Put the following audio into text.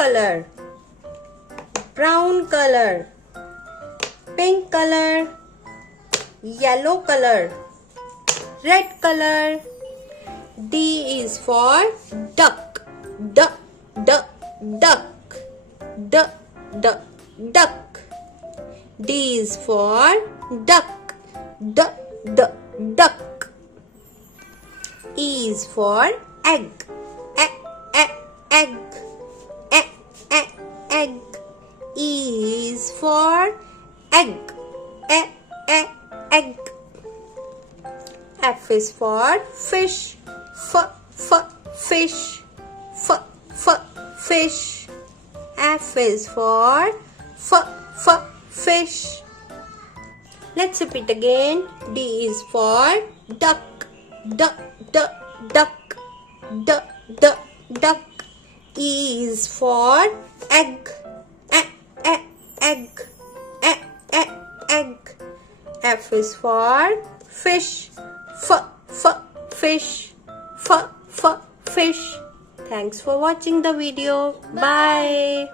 color, brown color, pink color, yellow color, red color. D is for duck. Duck. Duck. Duck. Duck. D is for duck. Duck. Duck. E is for egg. Egg. Egg. E is for egg. Egg. F is for fish. Fish. Fish. F is for fish. Let's repeat again. D is for duck. Duck. Duck. E is for egg. Egg. F is for fish. Fish. Thanks for watching the video. Bye.